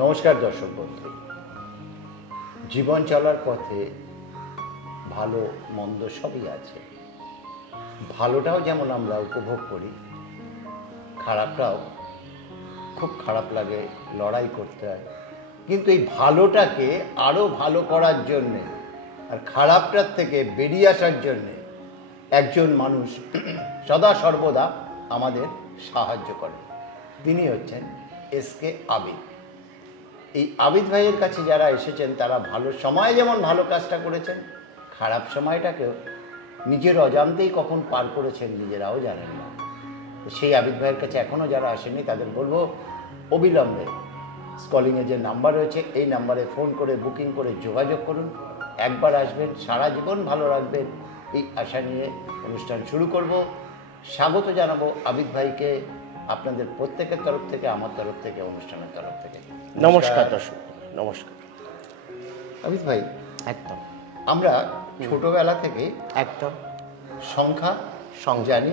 নমস্কার দর্শক বন্ধু। জীবন চলার পথে ভালো মন্দ সবই আছে। ভালোটাও যেমন আমরা উপভোগ করি, খারাপটাও খুব খারাপ লাগে, লড়াই করতে হয়। কিন্তু এই ভালোটাকে আরও ভালো করার জন্যে আর খারাপটার থেকে বেরিয়ে আসার জন্যে একজন মানুষ সদা সর্বদা আমাদের সাহায্য করে। তিনি হচ্ছেন এসকে আবিদ। এই আবিদ ভাইয়ের কাছে যারা এসেছেন তারা ভালো সময় যেমন ভালো কাজটা করেছেন, খারাপ সময়টাকেও নিজের অজান্তেই কখন পার করেছেন নিজেরাও জানেন না। সেই আবিদ ভাইয়ের কাছে এখনও যারা আসেনি তাদের বলবো অবিলম্বে স্কলিংয়ে যে নাম্বার রয়েছে এই নাম্বারে ফোন করে বুকিং করে যোগাযোগ করুন। একবার আসবেন, সারা জীবন ভালো রাখবেন, এই আশা নিয়ে অনুষ্ঠান শুরু করব। স্বাগত জানাবো আবিদ ভাইকে আপনাদের প্রত্যেকের তরফ থেকে, আমার তরফ থেকে, অনুষ্ঠানের তরফ থেকে। নমস্কার দর্শক। নমস্কার আবিদ ভাই। একদম আমরা ছোটবেলা থেকে একদম সংখ্যা জানি।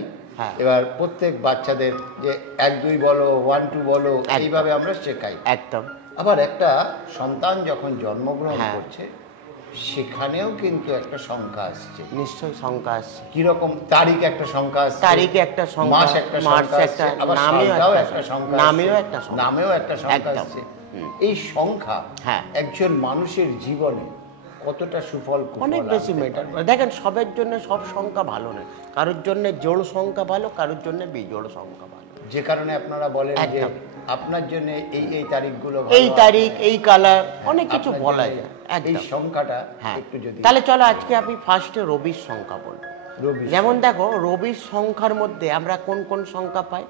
এবার প্রত্যেক বাচ্চাদের যে 1 2 বলো, 1 2 বলো, এইভাবে আমরা শেখাই। একদম। আবার একটা সন্তান যখন জন্মগ্রহণ করছে সেখানেও কিন্তু একটা সংখ্যা আসছে। নিশ্চয়ই সংখ্যা আসছে। কিরকম? তারিখ একটা সংখ্যা আসছে, তারিখে একটা সংখ্যা, মাস একটা সংখ্যা আসছে, আবার সালটাও একটা সংখ্যা, নামেও একটা সংখ্যা আসছে। এই সংখ্যা একজন মানুষের জীবনে কতটা সুফল, অনেক বেশি ম্যাটার করে। দেখেন, সবের জন্য সব সংখ্যা ভালো নয়। কারোর জন্য জোড় সংখ্যা ভালো, কারোর জন্য বিজোড় সংখ্যা ভালো। যে কারণে আপনারা বলেন যে আপনার জন্য এই তারিখগুলো, এই তারিখ, এই কালার, অনেক কিছু বলা যায়। এই সংখ্যাটা একটু যদি তাহলে চলো আজকে আমি ফার্স্টে রবির সংখ্যা বলবো। যেমন দেখো, রবির সংখ্যার মধ্যে আমরা কোন কোন সংখ্যা পাই?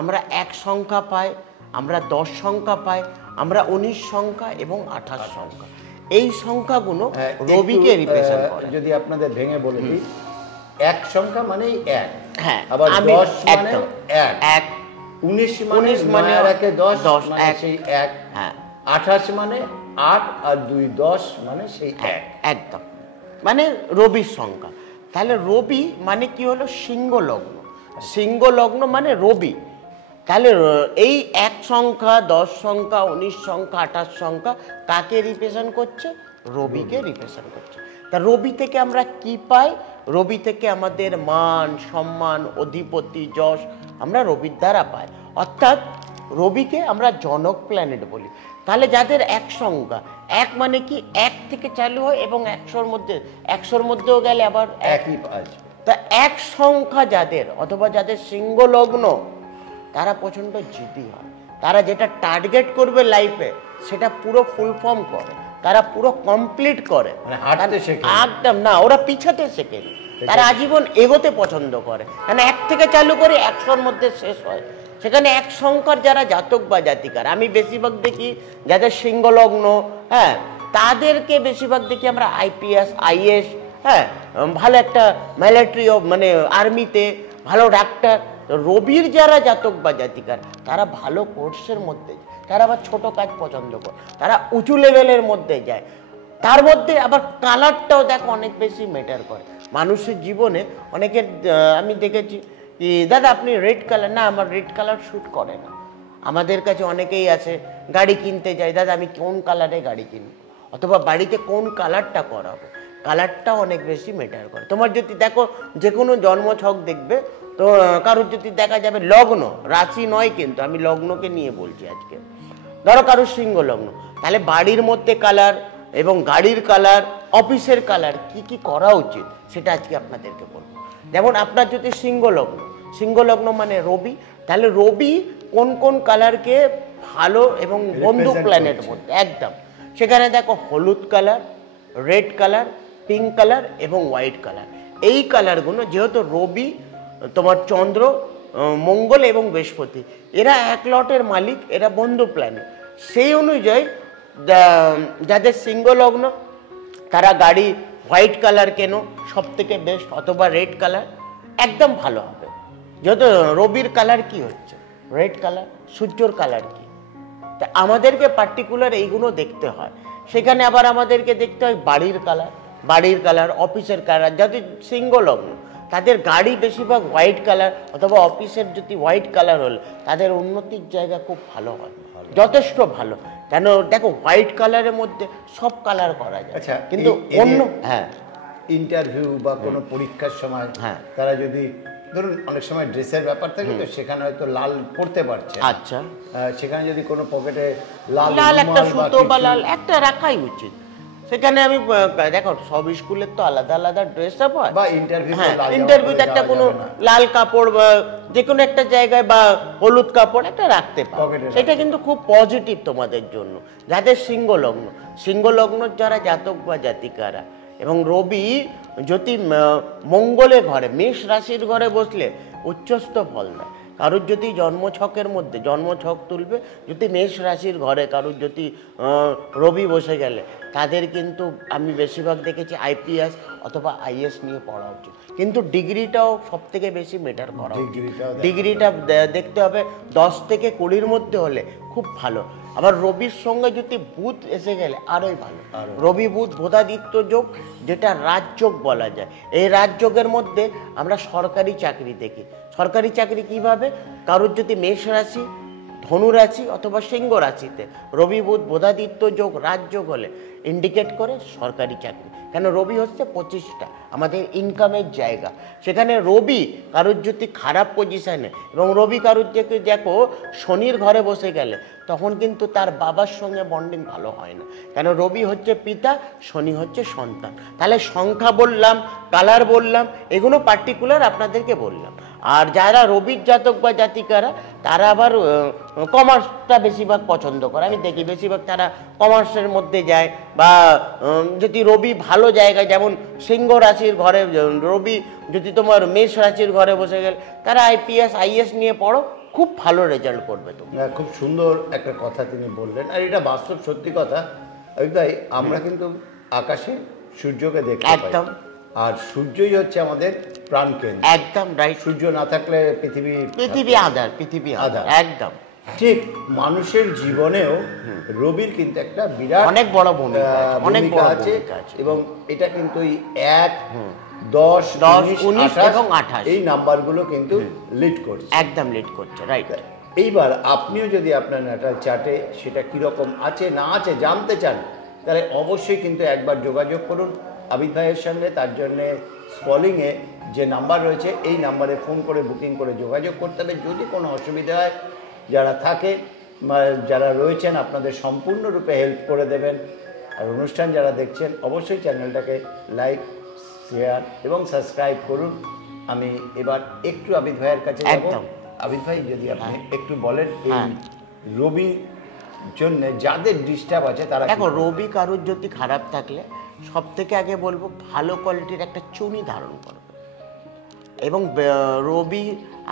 আমরা 1 সংখ্যা পাই, আমরা 10 সংখ্যা পাই, আমরা 19 সংখ্যা এবং 28 সংখ্যা। এই সংখ্যাগুলো রবিকে রিপ্রেজেন্ট করে। যদি আপনাদের ভেঙে বলে দিই, 1 সংখ্যা মানেই 1, আবার 10 মানে 1, 19 মানে 10 মানে সেই 1, 28 মানে 8 আর 2 10 মানে সেই 1। একদম, মানে রবির সংখ্যা। তাহলে রবি মানে কি হলো? সিংহ লগ্ন। সিংহ লগ্ন মানে রবি। তাহলে এই 1 সংখ্যা, 10 সংখ্যা, 19 সংখ্যা, 28 সংখ্যা কাকে রিপ্রেজেন্ট করছে? রবিকে রিপ্রেজেন্ট করছে। তা রবি থেকে আমরা কি পাই? রবি থেকে আমাদের মান, সম্মান, অধিপতি, যশ আমরা রবির দ্বারা পাই। অর্থাৎ রবিকে আমরা জনক প্ল্যানেট বলি। তাহলে যাদের 1 সংখ্যা, 1 মানে কি 1 থেকে চালু হয় এবং 100-র মধ্যেও গেলে আবার একই পায়। তা 1 সংখ্যা যাদের, অথবা যাদের সিংহ লগ্ন, তারা প্রচণ্ড জিদি হয়। তারা যেটা টার্গেট করবে লাইফে সেটা পুরো ফুলফর্ম করে, তারা পুরো কমপ্লিট করে। একদম না, ওরা পিছাতে শেখে। তারা আজীবন এগোতে পছন্দ করে। কারণ 1 থেকে চালু করে 100-র মধ্যে শেষ হয়। সেখানে 1 সংখ্যার যারা জাতক বা জাতিকার, আমি বেশিরভাগ দেখি যাদের সিংহ লগ্ন, তাদেরকে বেশিরভাগ দেখি আমরা IPS, IAS, ভালো একটা মিলিটারি, মানে আর্মিতে, ভালো ডাক্তার। রবির যারা জাতক বা জাতিকার, তারা ভালো কোর্সের মধ্যে, তারা আবার ছোট কাজ পছন্দ করে, তারা উঁচু লেভেলের মধ্যে যায়। তার মধ্যে আবার কালারটাও দেখো অনেক বেশি ম্যাটার করে মানুষের জীবনে। অনেকের আমি দেখেছি, দাদা আপনি রেড কালার, না আমার রেড কালার শ্যুট করে না। আমাদের কাছে অনেকেই আছে, গাড়ি কিনতে যায়, দাদা আমি কোন কালারে গাড়ি কিনব, অথবা বাড়িতে কোন কালারটা করাবো। কালারটা অনেক বেশি ম্যাটার করে। তোমার যদি দেখো যে কোনো জন্মছক দেখবে, তো কারোর যদি দেখা যাবে লগ্ন, রাশি নয় কিন্তু, আমি লগ্নকে নিয়ে বলছি আজকে। ধরো কারোর সিংহ লগ্ন, তাহলে বাড়ির মধ্যে কালার এবং গাড়ির কালার, অফিসের কালার কি কি করা উচিত সেটা আজকে আপনাদেরকে বলবো। যেমন আপনার যদি সিংহ লগ্ন মানে রবি, তাহলে রবি কোন কোন কালারকে ভালো এবং বন্ধু প্ল্যানেট মধ্যে একদম। সেখানে দেখো হলুদ colour, red colour, pink colour এবং হোয়াইট কালার। এই কালারগুলো, যেহেতু রবি, তোমার চন্দ্র, মঙ্গল এবং বৃহস্পতি, এরা 1 লটের মালিক, এরা বন্ধু প্ল্যানেট। সেই অনুযায়ী যাদের সিংহ লগ্ন, তারা গাড়ি হোয়াইট কালার কেন, সব থেকে বেস্ট, অথবা রেড কালার একদম ভালো হবে। যেহেতু রবির কালার কি হচ্ছে? Red colour. সূর্যর কালার কি? তা আমাদেরকে পার্টিকুলার এইগুলো দেখতে হয়। সেখানে আবার আমাদেরকে দেখতে হয় বাড়ির কালার, অফিসের কালার। যাদের সিংহ লগ্ন, তাদের গাড়ি বেশিরভাগ হোয়াইট কালার, অথবা অফিসের যদি হোয়াইট কালার হলে তাদের উন্নতির জায়গা খুব ভালো হয়, যথেষ্ট ভালো। কেন দেখো হোয়াইট কালারের মধ্যে সব কালার করা যায়, আচ্ছা, কিন্তু অন্য হ্যাঁ ইন্টারভিউ বা কোনো পরীক্ষার সময় হ্যাঁ। তারা যদি ধরুন অনেক সময় ড্রেসের ব্যাপার থাকে তো সেখানে হয়তো লাল পড়তে পারছে, আচ্ছা সেখানে যদি কোনো পকেটে লাল লাল একটা রুমাল সুতো বা কিছু- লাল একটা রাখাই উচিত। সেখানে আমি দেখো সব স্কুলের তো আলাদা আলাদা ড্রেস আপ হয়, বা ইন্টারভিউ হ্যাঁ ইন্টারভিউতে একটা কোনো লাল কাপড় বা যে কোনো একটা জায়গায় বা হলুদ কাপড় একটা রাখতে পারো, পকেটে সেটা কিন্তু খুব পজিটিভ তোমাদের জন্য। যাদের সিংহ লগ্ন যারা জাতক বা জাতিকারা, এবং রবি যদি মঙ্গলের ঘরে মেষ রাশির ঘরে বসলে উচ্চস্থ ফল দেয়। কারুর যদি জন্মছকের মধ্যে জন্মছক তুলবে, যদি মেষ রাশির ঘরে কারুর যদি রবি বসে গেলে তাদের কিন্তু আমি বেশিরভাগ দেখেছি আইপিএস অথবা আইএস নিয়ে পড়া উচিত, কিন্তু ডিগ্রিটাও সব থেকে বেশি মেটার করা উচিত। ডিগ্রিটা দেখতে হবে 10 থেকে 20-র মধ্যে হলে খুব ভালো। আবার রবির সঙ্গে যদি বুধ এসে গেলে আরোই ভালো। রবি বুধ বোধাদিত্য যোগ, যেটা রাজযোগ বলা যায়। এই রাজযোগের মধ্যে আমরা সরকারি চাকরি দেখি। সরকারি চাকরি কিভাবে, কারোর যদি মেষ রাশি, ধনু রাশি অথবা সিংহ রাশিতে রবি বুধ বোধাদিত্য যোগ রাজযোগ হলে ইন্ডিকেট করে সরকারি চাকরি। কেন রবি হচ্ছে 25টা আমাদের ইনকামের জায়গা। সেখানে রবি কারোর যদি খারাপ পজিশানে, এবং রবি কারোর থেকে দেখো শনির ঘরে বসে গেলে তখন কিন্তু তার বাবার সঙ্গে বন্ডিং ভালো হয় না। কেন রবি হচ্ছে পিতা, শনি হচ্ছে সন্তান। তাহলে সংখ্যা বললাম, কালার বললাম, এগুলো পার্টিকুলার আপনাদেরকে বললাম। আর যারা রবির জাতক বা জাতিকারা তারা আবার কমার্সটা বেশিরভাগ পছন্দ করে, আমি দেখি বেশিরভাগ তারা কমার্সের মধ্যে যায়। বা যদি রবি ভালো জায়গায়, যেমন সিংহ রাশির ঘরে রবি যদি তোমার মেষ রাশির ঘরে বসে গেলে তারা আইপিএস আইএস নিয়ে পড়ো, খুব ভালো রেজাল্ট করবে তুমি। খুব সুন্দর একটা কথা তিনি বললেন, আর এটা বাস্তব সত্যি কথা। তাই আমরা কিন্তু আকাশে সূর্যকে দেখতে পাই, একদম। আর সূর্যই হচ্ছে আমাদের প্রাণকেন্দ্র। একদম রাইট। সূর্য না থাকলে পৃথিবী আধার একদম ঠিক। মানুষের জীবনেও রবির কিন্তু একটা বিরাট অনেক বড় ভূমিকা আছে, এবং এটা কিন্তু এই 1, 10, 19 এবং 28 এই নাম্বারগুলো কিন্তু লিড করছে, একদম লিড করছে, রাইট। এইবার আপনিও যদি আপনার ন্যাটাল চার্টে সেটা কীরকম আছে না আছে জানতে চান, তাহলে অবশ্যই কিন্তু একবার যোগাযোগ করুন আবিদ ভাইয়ের সঙ্গে। তার জন্যে স্পলিংয়ে যে নাম্বার রয়েছে এই নাম্বারে ফোন করে বুকিং করে যোগাযোগ করতে হবে। যদি কোনো অসুবিধা হয়, যারা থাকে যারা রয়েছেন আপনাদের সম্পূর্ণরূপে হেল্প করে দেবেন। আর অনুষ্ঠান যারা দেখছেন অবশ্যই চ্যানেলটাকে লাইক, শেয়ার এবং সাবস্ক্রাইব করুন। আমি এবার একটু আবিদ ভাইয়ের কাছে যাব। আবিদ ভাই, যদি আপনি একটু বলেন এই রবি জন্য যাদের ডিস্টার্ব আছে তারা, দেখো রবি কারুর যদি খারাপ থাকলে সব থেকে আগে বলবো ভালো কোয়ালিটির একটা চুনি ধারণ করবে। এবং রবি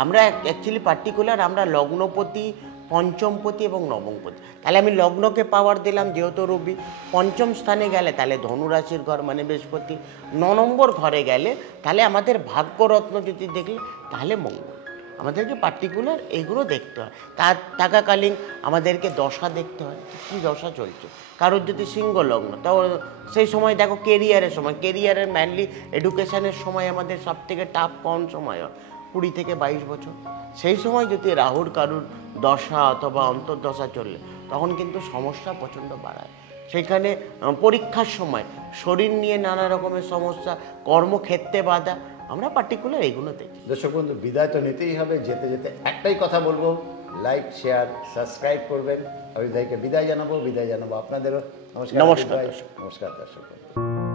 আমরা অ্যাকচুয়ালি পার্টিকুলার আমরা লগ্নপতি, পঞ্চমপতি এবং নবমপতি। তাহলে আমি লগ্নকে পাওয়ার দিলাম, যেহেতু রবি পঞ্চম স্থানে গেলে তাহলে ধনুরাশির ঘর মানে বৃহস্পতি, 9 নম্বর ঘরে গেলে তাহলে আমাদের ভাগ্যরত্ন যদি দেখলে তাহলে মঙ্গল। আমাদেরকে পার্টিকুলার এইগুলো দেখতে হয়। তার থাকাকালীন আমাদেরকে দশা দেখতে হয়, কী দশা চলছে। কারোর যদি সিংহ লগ্ন, তাও সেই সময় দেখো কেরিয়ারের সময়, কেরিয়ারের ম্যানলি এডুকেশানের সময় আমাদের সব থেকে টাফ কোন সময় হয়, 20 থেকে 22 বছর। সেই সময় যদি রাহুর কারুর দশা অথবা অন্তর্দশা চললে তখন কিন্তু সমস্যা প্রচণ্ড বাড়ায়। সেখানে পরীক্ষার সময় শরীর নিয়ে নানা রকমের সমস্যা, কর্মক্ষেত্রে বাধা, আমরা পার্টিকুলার এইগুলো দেখি। দর্শক বন্ধু, বিদায় তো নিতেই হবে। যেতে যেতে একটাই কথা বলবো, লাইক, শেয়ার, সাবস্ক্রাইব করবেন। আবিদ ভাইকে বিদায় জানাবো আপনাদেরও। নমস্কার। নমস্কার। নমস্কার দর্শক বন্ধু।